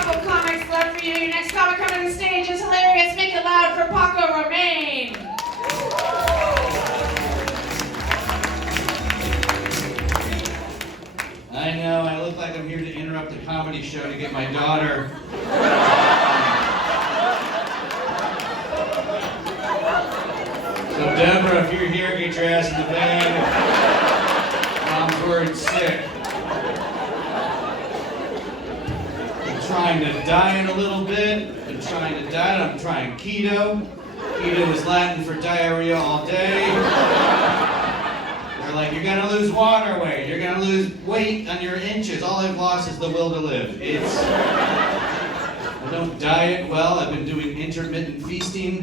Paco comics love for you. Your next comic coming to the stage is hilarious. Make it loud for Paco Romane. I know, I look like I'm here to interrupt the comedy show to get my daughter. So Deborah, if you're here, get your ass in the van. Mom's worried sick. I'm trying to diet a little bit. I'm trying keto. Keto is Latin for diarrhea all day. They're like, you're gonna lose water weight. You're gonna lose weight on your inches. All I've lost is the will to live. I don't diet well. I've been doing intermittent feasting.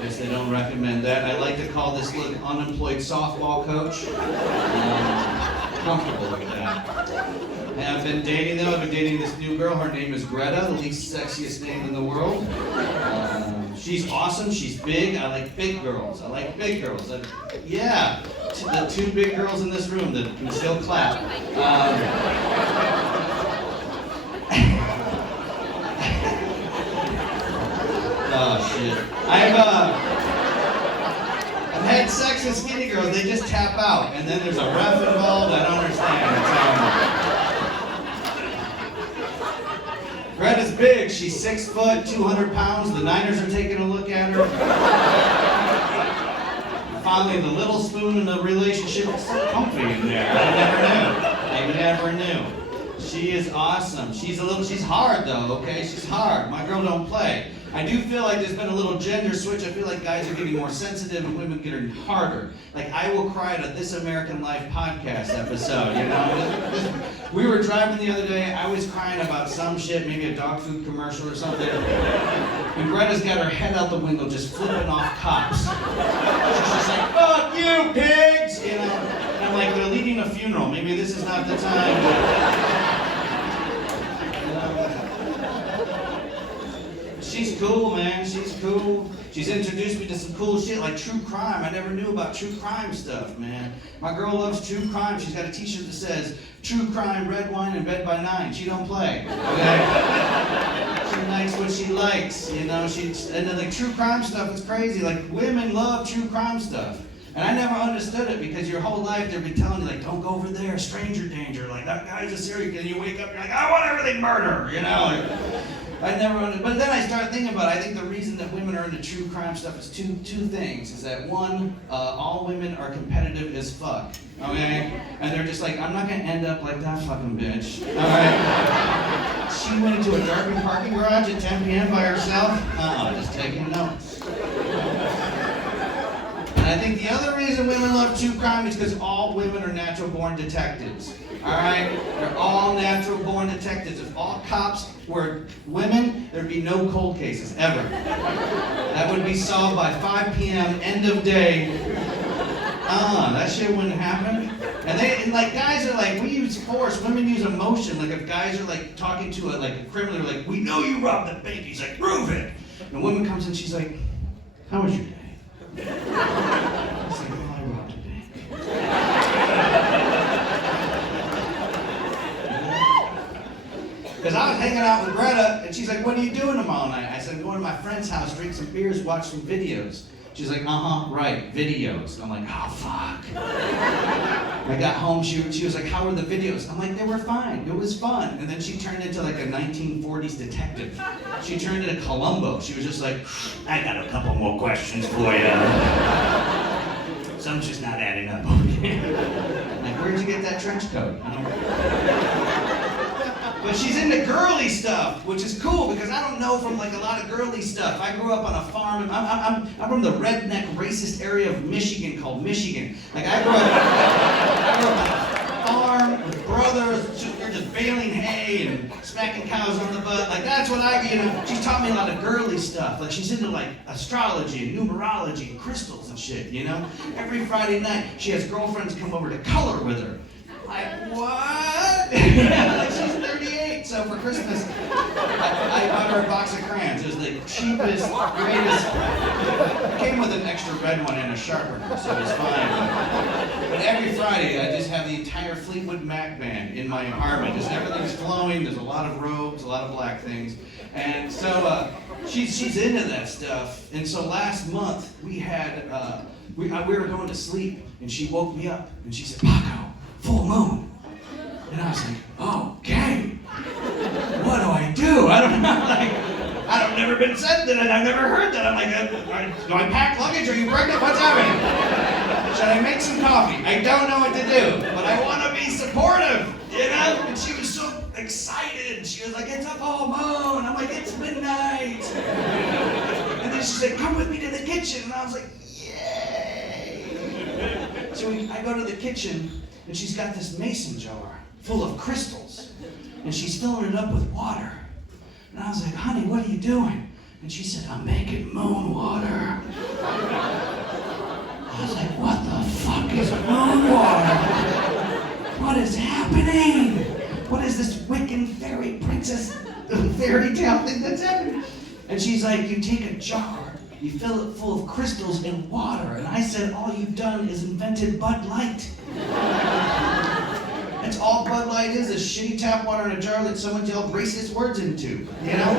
Guess they don't recommend that. I like to call this look unemployed softball coach. Comfortable with that. And I've been dating though. I've been dating this new girl. Her name is Greta, the least sexiest name in the world. She's awesome. She's big. I like big girls. Yeah, the two big girls in this room that can still clap. Oh shit. I've had sex with skinny girls. They just tap out, and then there's a ref involved. I don't understand. Greta's big. She's 6 foot, 200 pounds. The Niners are taking a look at her. Finally, the little spoon in the relationship is so comfy in there. I never knew. She is awesome. She's hard though, okay? She's hard. My girl don't play. I do feel like there's been a little gender switch. I feel like guys are getting more sensitive and women getting harder. Like I will cry at a This American Life podcast episode, you know? We were driving the other day, I was crying about some shit, maybe a dog food commercial or something. And Greta's got her head out the window just flipping off cops. She's just like, fuck you, pigs! You know? And I'm like, they're leading a funeral. Maybe this is not the time. She's cool, man. She's cool. She's introduced me to some cool shit like true crime. I never knew about true crime stuff, man. My girl loves true crime. She's got a t-shirt that says, true crime, red wine, and bed by 9. She don't play, okay? She likes what she likes, you know? And then the true crime stuff is crazy. Like, women love true crime stuff. And I never understood it because your whole life they've been telling you, like, don't go over there, stranger danger. Like, that guy's a serial killer. And you wake up, you're like, I want everything murder, you know? Like, I never understood. But then I started thinking about it. I think the reason that women are into true crime stuff is two things. Is that one, all women are competitive as fuck, okay? And they're just like, I'm not gonna end up like that fucking bitch, all right? She went into a darkened parking garage at 10 p.m. by herself. Just taking notes. And I think the other reason women love true crime is because all women are natural-born detectives. All right? They're all natural-born detectives. If all cops were women, there'd be no cold cases, ever. That would be solved by 5 p.m., end of day. That shit wouldn't happen. And like, guys are like, we use force, women use emotion. Like, if guys are, like, talking to a criminal, like, we know you robbed the bank. He's like, prove it. And a woman comes in, she's like, how was your day? He's like, well, I robbed a bank. Because I was hanging out with Greta, and she's like, what are you doing tomorrow night? I said, I'm going to my friend's house, drink some beers, watch some videos. She's like, right, videos. And I'm like, oh, fuck. I got home, she was like, how were the videos? I'm like, they were fine, it was fun. And then she turned into like a 1940s detective. She turned into Columbo. She was just like, I got a couple more questions for you. Something's just not adding up. Like, where'd you get that trench coat? But she's into girly stuff, which is cool because I don't know from like a lot of girly stuff. I grew up on a farm. And I'm from the redneck racist area of Michigan called Michigan. Like I grew up on a farm with brothers. They're just baling hay and smacking cows on the butt. Like that's what she taught me a lot of girly stuff. Like she's into like astrology and numerology and crystals and shit, you know? Every Friday night she has girlfriends come over to color with her. Like, what? Like she's 38, so for Christmas, I bought her a box of crayons. It was the cheapest, greatest. It came with an extra red one and a sharpener, so it was fine. But every Friday, I just have the entire Fleetwood Mac band in my apartment. Just everything's flowing. There's a lot of robes, a lot of black things. And so she's into that stuff. And so last month, we were going to sleep, and she woke me up, and she said, Paco, full moon. And I was like, okay, what do I do? I don't know, I've never been said that, and I've never heard that. I'm like, do I pack luggage? Are you pregnant? What's happening? Should I make some coffee? I don't know what to do, but I want to be supportive, you know? And she was so excited. She was like, it's a full moon. I'm like, it's midnight. And then she said, come with me to the kitchen. And I was like, yay. So I go to the kitchen, and she's got this mason jar full of crystals, and she's filling it up with water. And I was like, honey, what are you doing? And she said, I'm making moon water. I was like, what the fuck is moon water? What is happening? What is this Wiccan fairy princess fairy tale thing that's happening? And she's like, you take a jar, you fill it full of crystals and water. And I said, all you've done is invented Bud Light. That's all Bud Light is shitty tap water in a jar that someone yelled racist words into, you know?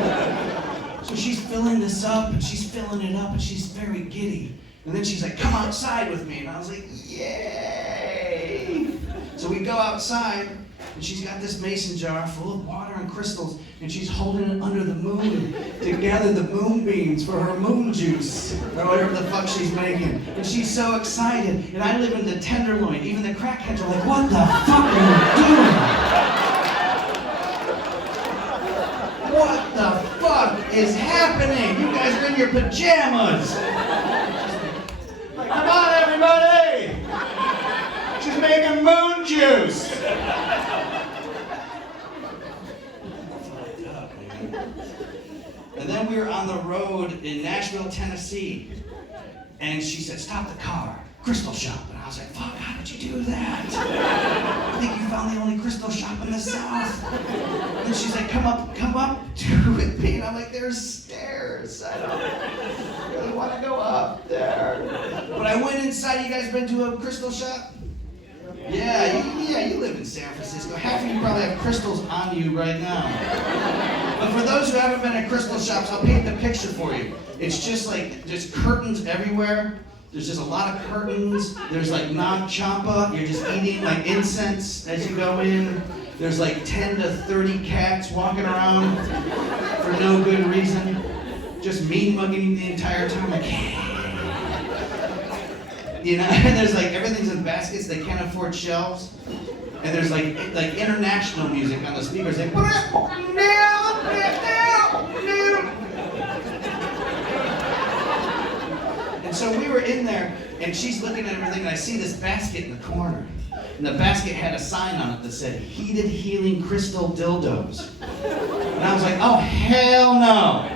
So she's filling this up, and she's filling it up, and she's very giddy. And then she's like, come outside with me. And I was like, yay! So we go outside, and she's got this mason jar full of water and crystals, and she's holding it under the moon to gather the moonbeams for her moon juice, or whatever the fuck she's making. And she's so excited, and I live in the Tenderloin. Even the crackheads are like, what the fuck are you doing? What the fuck is happening? You guys are in your pajamas. Like, come on, everybody! She's making moon juice. And then we were on the road in Nashville, Tennessee, and she said, stop the car, crystal shop. And I was like, fuck, how did you do that? I think you found the only crystal shop in the South. And she's like, come up to with me. And I'm like, there's stairs. I don't really want to go up there. But I went inside. You guys been to a crystal shop? Yeah, you live in San Francisco. Half of you probably have crystals on you right now. But for those who haven't been at crystal shops, I'll paint the picture for you. It's just like, there's curtains everywhere. There's just a lot of curtains. There's like non-champa. You're just eating like incense as you go in. There's like 10 to 30 cats walking around for no good reason. Just mean mugging you the entire time. Like, you know, and there's like, everything's in baskets. They can't afford shelves. And there's like international music on the speakers. Like, and so we were in there, and she's looking at everything, and I see this basket in the corner. And the basket had a sign on it that said, heated healing crystal dildos. And I was like, oh, hell no.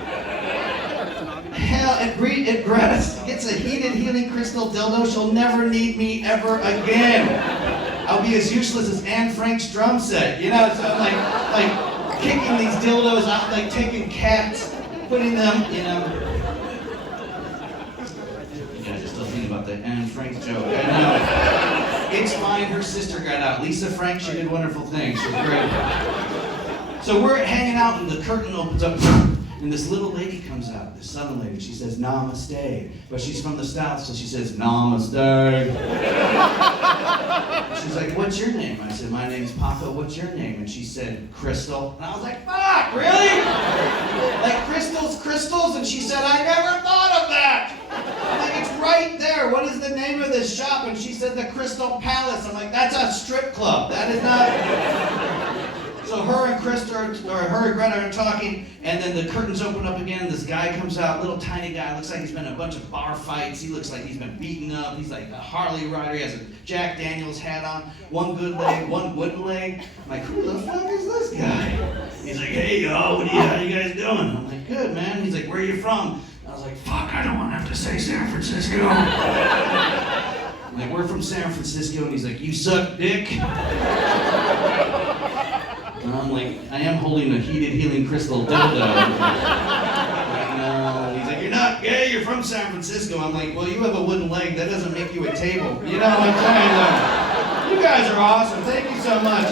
Hell, if Greta gets a heated healing crystal dildo, she'll never need me ever again. I'll be as useless as Anne Frank's drum set, you know? So I'm like kicking these dildos out, like taking cats, putting them, you know. You guys are still thinking about the Anne Frank joke, I know. It's fine, her sister got out. Lisa Frank, she did wonderful things, she was great. So we're hanging out, and the curtain opens up, and this little lady comes out, this southern lady. She says, namaste. But she's from the South, so she says, namaste. She's like, what's your name? I said, my name's Paco, what's your name? And she said, Crystal. And I was like, fuck, really? Like crystals? And she said, I never thought of that. I'm like, it's right there. What is the name of this shop? And she said, the Crystal Palace. I'm like, that's a strip club. That is not... So her and Greta are talking, and then the curtains open up again. This guy comes out, little tiny guy, looks like he's been in a bunch of bar fights. He looks like he's been beaten up. He's like a Harley rider. He has a Jack Daniels hat on, one good leg, one wooden leg. I'm like, who the fuck is this guy? He's like, hey y'all, how you guys doing? I'm like, good man. He's like, where are you from? I was like, fuck, I don't want to have to say San Francisco. I'm like, we're from San Francisco, and he's like, you suck dick? And I'm like, I am holding a heated healing crystal dildo. I know. He's like, you're not gay, you're from San Francisco. I'm like, well, you have a wooden leg, that doesn't make you a table. You know what I'm saying? You guys are awesome. Thank you so much.